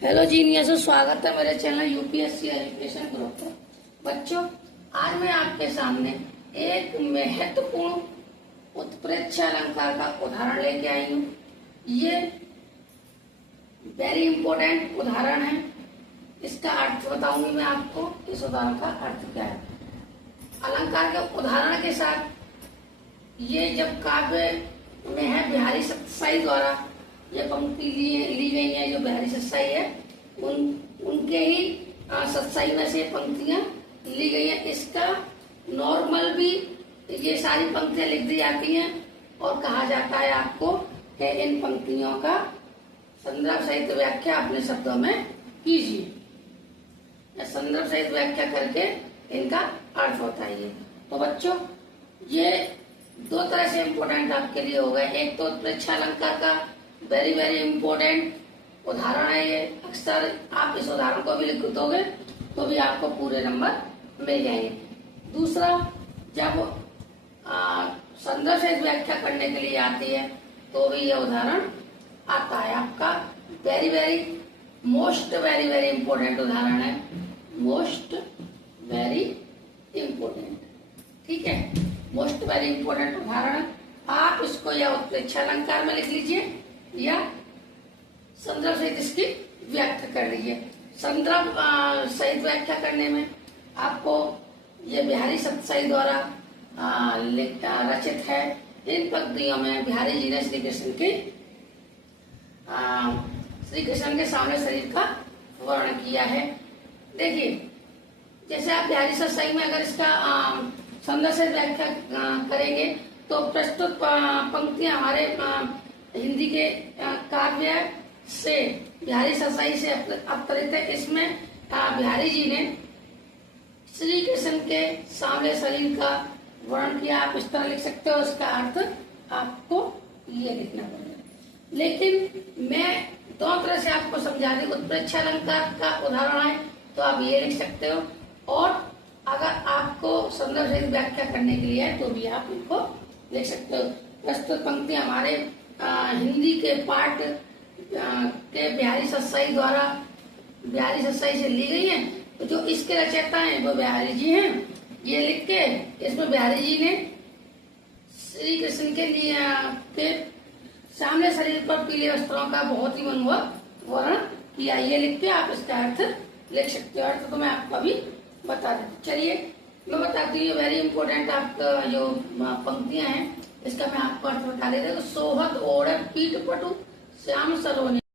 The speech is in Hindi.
हेलो जीनियसों, स्वागत है मेरे चैनल यूपीएससी एजुकेशन ग्रुप पर। बच्चों, आज मैं आपके सामने एक महत्वपूर्ण उत्प्रेक्षा अलंकार का उदाहरण लेके आई हूँ। ये वेरी इंपॉर्टेंट उदाहरण है। इसका अर्थ बताऊंगी मैं आपको। इस उदाहरण का अर्थ क्या है। अलंकार के उदाहरण के साथ ये जब काव्य में है बिहारी सत्साई द्वारा ये पंक्ति ली गई है, जो बिहारी सत्साई है उनके ही सत्साई में से पंक्तियां ली गई है। इसका नॉर्मल भी ये सारी पंक्तियां लिख दी जाती हैं और कहा जाता है आपको कि इन पंक्तियों का संदर्भ सहित व्याख्या अपने शब्दों में कीजिए। संदर्भ सहित व्याख्या करके इनका अर्थ होता है ये। तो बच्चों, ये दो तरह से इम्पोर्टेंट आपके लिए होगा। एक तो उत्प्रेक्षा अलंकार का वेरी वेरी इम्पोर्टेंट उदाहरण है ये। अक्सर आप इस उदाहरण को भी लिख दोगे तो भी आपको पूरे नंबर मिल जाएंगे। दूसरा, जब संदर्भ सहित व्याख्या करने के लिए आती है तो भी ये उदाहरण आता है आपका। Very very most very very important उदाहरण है। मोस्ट वेरी इम्पोर्टेंट, ठीक है। मोस्ट वेरी इम्पोर्टेंट उदाहरण आप इसको या उत्प्रेक्षा अलंकार में लिख लीजिए या संदर्भ सहित इसकी व्याख्या कर लीजिए। संदर्भ सहित व्याख्या करने में आपको ये बिहारी सत्साई द्वारा रचित है। इन पंक्तियों में बिहारी जी ने श्री कृष्ण के सामने शरीर का वर्णन किया है। देखिए, जैसे आप बिहारी सत्साई में अगर इसका संदर्भ सहित व्याख्या करेंगे तो प्रस्तुत पंक्तियां हमारे हिंदी के काव्य से बिहारी सत्साई से अवतरित है। इसमें बिहारी जी ने श्री कृष्ण के सामने शरीर का वर्णन किया। आप इस तरह लिख सकते हो, इसका अर्थ आपको ये लिखना पड़ेगा। लेकिन मैं दोनों तरह से आपको समझा दी। उत्प्रेक्षा अलंकार का उदाहरण है तो आप ये लिख सकते हो, और अगर आपको संदर्भ सहित व्याख्या करने के लिए है तो भी आप इनको लिख सकते हो। प्रस्तुत पंक्ति हमारे हिंदी के पाठ के बिहारी सत्साई से ली गई है। तो जो इसके रचयिता हैं वो बिहारी जी हैं। ये लिख के इसमें बिहारी जी ने श्री कृष्ण के लिए के सामने शरीर पर पीले वस्त्रों का बहुत ही मनमोहक वर्णन किया। ये लिख के आप इसका अर्थ लिख सकते हो। अर्थ तो मैं आपको अभी बता देती। चलिए मैं बताती हूँ। वेरी इंपॉर्टेंट आपका जो पंक्तियां हैं इसका मैं आपको अर्थ बता देती हूँ। सोहत ओढ़ पीठ पटु श्याम सरोने